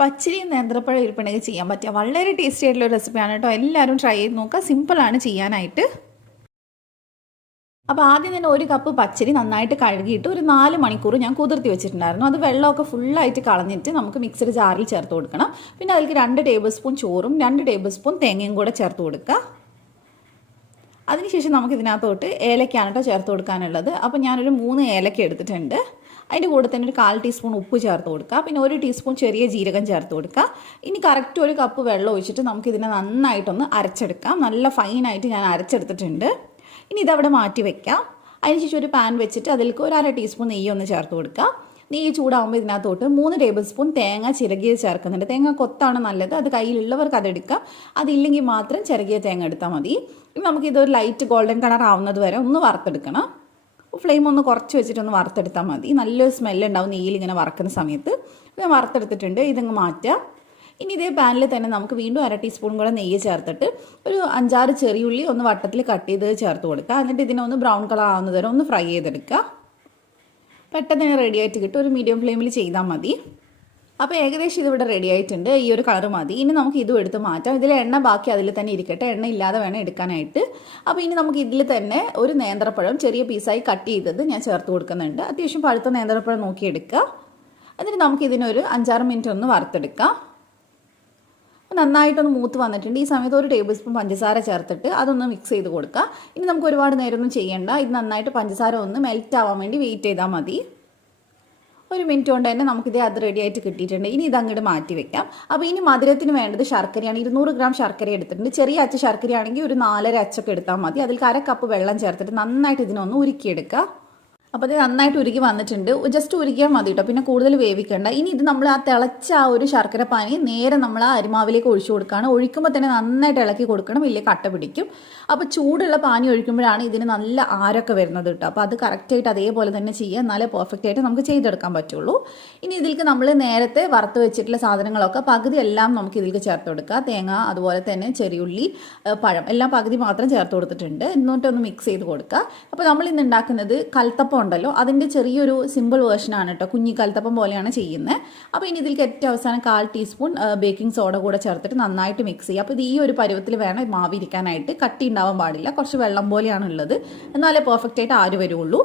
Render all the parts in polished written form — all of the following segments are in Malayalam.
പച്ചരിയും നേന്ത്രപ്പഴം ഇരിപ്പുണ്ടെങ്കിൽ ചെയ്യാൻ പറ്റുക വളരെ ടേസ്റ്റി ആയിട്ടുള്ള ഒരു റെസിപ്പിയാണ് കേട്ടോ. എല്ലാവരും ട്രൈ ചെയ്ത് നോക്കുക. സിമ്പിളാണ് ചെയ്യാനായിട്ട്. അപ്പോൾ ആദ്യം തന്നെ ഒരു കപ്പ് പച്ചരി നന്നായിട്ട് കഴുകിയിട്ട് ഒരു 4 മണിക്കൂർ ഞാൻ കുതിർത്തി വെച്ചിട്ടുണ്ടായിരുന്നു. അത് വെള്ളമൊക്കെ ഫുള്ളായിട്ട് കളഞ്ഞിട്ട് നമുക്ക് മിക്സഡ് ജാറിൽ ചേർത്ത് കൊടുക്കണം. പിന്നെ അതിലേക്ക് 2 ടേബിൾ സ്പൂൺ ചോറും 2 ടേബിൾ സ്പൂൺ തേങ്ങയും കൂടെ ചേർത്ത് കൊടുക്കുക. അതിനുശേഷം നമുക്ക് ഇതിനകത്തോട്ട് ഏലക്കയാണ് കേട്ടോ ചേർത്ത് കൊടുക്കാനുള്ളത്. അപ്പോൾ ഞാനൊരു 3 ഏലക്ക എടുത്തിട്ടുണ്ട്. അതിൻ്റെ കൂടെ തന്നെ ഒരു 1/4 ടീസ്പൂൺ ഉപ്പ് ചേർത്ത് കൊടുക്കുക. പിന്നെ 1 ടീസ്പൂൺ ചെറിയ ജീരകം ചേർത്ത് കൊടുക്കുക. ഇനി കറക്റ്റ് ഒരു കപ്പ് വെള്ളം ഒഴിച്ചിട്ട് നമുക്കിതിനെ നന്നായിട്ടൊന്ന് അരച്ചെടുക്കാം. നല്ല ഫൈനായിട്ട് ഞാൻ അരച്ചെടുത്തിട്ടുണ്ട്. ഇനി ഇതവിടെ മാറ്റി വെക്കാം. അതിനുശേഷം ഒരു പാൻ വെച്ചിട്ട് അതിലേക്ക് ഒരു 1/2 ടീസ്പൂൺ നെയ്യ് ഒന്ന് ചേർത്ത് കൊടുക്കുക. നെയ്യ് ചൂടാകുമ്പോൾ ഇതിനകത്തോട്ട് 3 ടേബിൾ സ്പൂൺ തേങ്ങ ചിരകിയത് ചേർക്കുന്നുണ്ട്. തേങ്ങ കൊത്താണ് നല്ലത്. അത് കയ്യിലുള്ളവർക്ക് അതെടുക്കാം. അതില്ലെങ്കിൽ മാത്രം ചിരകിയ തേങ്ങ എടുത്താൽ മതി. ഇനി നമുക്കിതൊരു ലൈറ്റ് ഗോൾഡൻ കളർ ആവുന്നത് വരെ ഒന്ന് വറുത്തെടുക്കണം. ഫ്ലെയിം ഒന്ന് കുറച്ച് വെച്ചിട്ടൊന്ന് വറുത്തെടുത്താൽ മതി. നല്ലൊരു സ്മെല്ലുണ്ടാവും നെയ്യിൽ ഇങ്ങനെ വറക്കുന്ന സമയത്ത്. ഞാൻ വറുത്തെടുത്തിട്ടുണ്ട്. ഇതങ്ങ് മാറ്റാം. ഇനി ഇതേ പാനിൽ തന്നെ നമുക്ക് വീണ്ടും 1/2 ടീസ്പൂൺ കൂടെ നെയ്യ് ചേർത്തിട്ട് ഒരു 5-6 ചെറിയുള്ളി ഒന്ന് വട്ടത്തിൽ കട്ട് ചെയ്ത് ചേർത്ത് കൊടുക്കുക. എന്നിട്ട് ഇതിനെ ഒന്ന് ബ്രൗൺ കളർ ആവുന്നത് വരെ ഒന്ന് ഫ്രൈ ചെയ്തെടുക്കുക. പെട്ടെന്ന് തന്നെ റെഡി ആയിട്ട് കിട്ടും. ഒരു മീഡിയം ഫ്ലെയിമിൽ ചെയ്താൽ മതി. അപ്പോൾ ഏകദേശം ഇതിവിടെ റെഡി ആയിട്ടുണ്ട്. ഈ ഒരു കളർ മതി. ഇനി നമുക്ക് ഇതും എടുത്ത് മാറ്റാം. ഇതിൽ എണ്ണ ബാക്കി അതിൽ തന്നെ ഇരിക്കട്ടെ. എണ്ണ ഇല്ലാതെ വേണം എടുക്കാനായിട്ട്. അപ്പോൾ ഇനി നമുക്ക് ഇതിൽ തന്നെ ഒരു നേന്ത്രപ്പഴം ചെറിയ പീസായി കട്ട് ചെയ്തത് ഞാൻ ചേർത്ത് കൊടുക്കുന്നുണ്ട്. അത്യാവശ്യം പഴുത്ത നേന്ത്രപ്പഴം നോക്കി എടുക്കുക. എന്നിട്ട് നമുക്ക് ഇതിനൊരു 5-6 മിനിറ്റ് ഒന്ന് വറുത്തെടുക്കാം. നന്നായിട്ടൊന്ന് മൂത്ത് വന്നിട്ടുണ്ട്. ഈ സമയത്ത് 1 ടേബിൾ സ്പൂൺ പഞ്ചസാര ചേർത്തിട്ട് അതൊന്ന് മിക്സ് ചെയ്ത് കൊടുക്കുക. ഇനി നമുക്ക് ഒരുപാട് നേരമൊന്നും ചെയ്യേണ്ട. ഇത് നന്നായിട്ട് പഞ്ചസാര ഒന്ന് മെൽറ്റ് ആവാൻ വേണ്ടി വെയിറ്റ് ചെയ്താൽ മതി. 1 മിനിറ്റ് കൊണ്ട് തന്നെ നമുക്കിത് അത് റെഡി ആയിട്ട് കിട്ടിയിട്ടുണ്ട്. ഇനി ഇത് അങ്ങോട്ട് മാറ്റി വെക്കാം. അപ്പോൾ ഇനി മധുരത്തിന് വേണ്ടത് ശർക്കരയാണ്. 200 ഗ്രാം ശർക്കര എടുത്തിട്ടുണ്ട്. ചെറിയ അച്ച് ശർക്കരയാണെങ്കിൽ ഒരു 4.5 അച്ചൊക്കെ എടുത്താൽ മതി. അതിൽ 1/2 കപ്പ് വെള്ളം ചേർത്തിട്ട് നന്നായിട്ട് ഇതിനൊന്ന് ഉരുക്കിയെടുക്കുക. അപ്പോൾ ഇത് നന്നായിട്ട് ഉരുക്കി വന്നിട്ടുണ്ട്. ജസ്റ്റ് ഉരുക്കിയാൽ മതി കേട്ടോ. പിന്നെ കൂടുതൽ വേവിക്കേണ്ട. ഇനി ഇത് നമ്മൾ ആ തിളച്ച ആ ഒരു ശർക്കര പാനി നേരെ നമ്മൾ ആ അരിമാവിലേക്ക് ഒഴിച്ചു കൊടുക്കുകയാണ്. ഒഴിക്കുമ്പോൾ തന്നെ നന്നായിട്ട് ഇളക്കി കൊടുക്കണം. വലിയ കട്ട പിടിക്കും. അപ്പോൾ ചൂടുള്ള പാനി ഒഴിക്കുമ്പോഴാണ് ഇതിന് നല്ല ആരൊക്കെ വരുന്നത് കേട്ടോ. അപ്പോൾ അത് കറക്റ്റായിട്ട് അതേപോലെ തന്നെ ചെയ്യുക. എന്നാലേ പെർഫെക്റ്റ് ആയിട്ട് നമുക്ക് ചെയ്തെടുക്കാൻ പറ്റുള്ളൂ. ഇനി ഇതിലേക്ക് നമ്മൾ നേരത്തെ വറുത്ത് വെച്ചിട്ടുള്ള സാധനങ്ങളൊക്കെ പകുതി എല്ലാം നമുക്ക് ഇതിലേക്ക് ചേർത്ത് കൊടുക്കുക. തേങ്ങ, അതുപോലെ തന്നെ ചെറിയുള്ളി, പഴം എല്ലാം പകുതി മാത്രം ചേർത്ത് കൊടുത്തിട്ടുണ്ട്. എന്നിട്ടൊന്ന് മിക്സ് ചെയ്ത് കൊടുക്കുക. അപ്പോൾ നമ്മൾ ഇന്ന് ഉണ്ടാക്കുന്നത് കൽത്തപ്പം ഉണ്ടല്ലോ, അതിൻ്റെ ചെറിയൊരു സിമ്പിൾ വേർഷനാണ് കേട്ടോ. കുഞ്ഞി കൽത്തപ്പം പോലെയാണ് ചെയ്യുന്നത്. അപ്പോൾ ഇനി ഇതിലേക്ക് ഏറ്റവും അവസാനം 1/4 ടീസ്പൂൺ ബേക്കിംഗ് സോഡ കൂടെ ചേർത്തിട്ട് നന്നായിട്ട് മിക്സ് ചെയ്യുക. അപ്പോൾ ഇത് ഈ ഒരു പരുവത്തിൽ വേണം മാവിരിക്കാനായിട്ട്. കട്ടി ഉണ്ടാവാൻ പാടില്ല. കുറച്ച് വെള്ളം പോലെയാണ് ഉള്ളത്. എന്നാലേ പെർഫെക്റ്റ് ആയിട്ട് ആര് വരുള്ളൂ.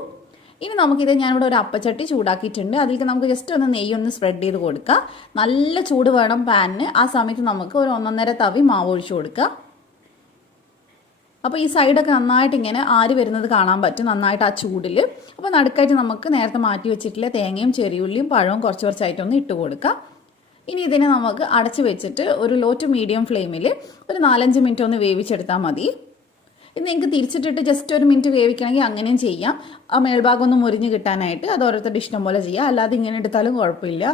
ഇനി നമുക്കിത് ഞാനിവിടെ ഒരു അപ്പച്ചട്ടി ചൂടാക്കിയിട്ടുണ്ട്. അതിലേക്ക് നമുക്ക് ജസ്റ്റ് ഒന്ന് നെയ്യൊന്ന് സ്പ്രെഡ് ചെയ്ത് കൊടുക്കുക. നല്ല ചൂട് വേണം പാനിന്. ആ സമയത്ത് നമുക്ക് ഒരു 1.5 തവി മാവ് ഒഴിച്ചു കൊടുക്കുക. അപ്പോൾ ഈ സൈഡൊക്കെ നന്നായിട്ട് ഇങ്ങനെ ആര് വരുന്നത് കാണാൻ പറ്റും, നന്നായിട്ട് ആ ചൂടിൽ. അപ്പോൾ നടുക്കായിട്ട് നമുക്ക് നേരത്തെ മാറ്റി വെച്ചിട്ടുള്ള തേങ്ങയും ചെറിയുള്ളിയും പഴവും കുറച്ചായിട്ടൊന്ന് ഇട്ട് കൊടുക്കാം. ഇനി ഇതിനെ നമുക്ക് അടച്ച് വെച്ചിട്ട് ഒരു ലോ ടു മീഡിയം ഫ്ലെയിമിൽ ഒരു 4-5 മിനിറ്റ് ഒന്ന് വേവിച്ചെടുത്താൽ മതി. ഇത് നിങ്ങൾക്ക് തിരിച്ചിട്ടിട്ട് ജസ്റ്റ് 1 മിനിറ്റ് വേവിക്കണമെങ്കിൽ അങ്ങനെയും ചെയ്യാം. ആ മേൽഭാഗം ഒന്ന് മുരിഞ്ഞ് കിട്ടാനായിട്ട്. അത് ഓരോരുത്തരുടെ ഇഷ്ടം പോലെ ചെയ്യാം. അല്ലാതെ ഇങ്ങനെ എടുത്താലും കുഴപ്പമില്ല.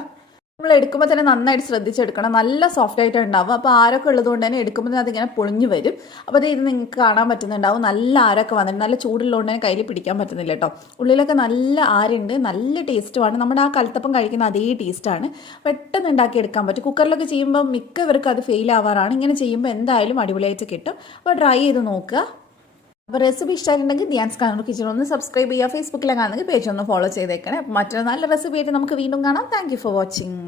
നമ്മൾ എടുക്കുമ്പോൾ തന്നെ നന്നായിട്ട് ശ്രദ്ധിച്ചെടുക്കണം. നല്ല സോഫ്റ്റ് ആയിട്ട് ഉണ്ടാവും. അപ്പോൾ ആരൊക്കെ ഉള്ളതുകൊണ്ട് തന്നെ എടുക്കുമ്പോൾ തന്നെ അതിങ്ങനെ പൊളിഞ്ഞ് വരും. അപ്പോൾ ഇത് നിങ്ങൾക്ക് കാണാൻ പറ്റുന്നുണ്ടാവും. നല്ല ആരൊക്കെ വന്നിട്ട് നല്ല ചൂടുള്ളതുകൊണ്ട് തന്നെ കയ്യിൽ പിടിക്കാൻ പറ്റുന്നില്ല കേട്ടോ. ഉള്ളിലൊക്കെ നല്ല ആരുണ്ട്. നല്ല ടേസ്റ്റുമാണ്. നമ്മുടെ ആ കൽത്തപ്പം കഴിക്കുന്ന അതേ ടേസ്റ്റാണ്. പെട്ടെന്ന് ഉണ്ടാക്കിയെടുക്കാൻ പറ്റും. കുക്കറിലൊക്കെ ചെയ്യുമ്പോൾ മിക്കവർക്കും അത് ഫെയിൽ ആവാറാണ്. ഇങ്ങനെ ചെയ്യുമ്പോൾ എന്തായാലും അടിപൊളിയായിട്ട് കിട്ടും. അപ്പോൾ ട്രൈ ചെയ്ത് നോക്കുക. അപ്പോൾ റെസിപ്പി ഇഷ്ടമായിട്ടുണ്ടെങ്കിൽ ധ്യാൻസ് കാണുന്ന കിച്ചൺ ഒന്ന് സബ്സ്ക്രൈബ് ചെയ്യുക. ഫേസ്ബുക്കിലെ കാണുന്നെങ്കിൽ പേജ് ഒന്ന് ഫോളോ ചെയ്തേക്കണേ. അപ്പോൾ മറ്റൊരു നല്ല റെസിപ്പി ആയിട്ട് നമുക്ക് വീണ്ടും കാണാം. Thank you for watching.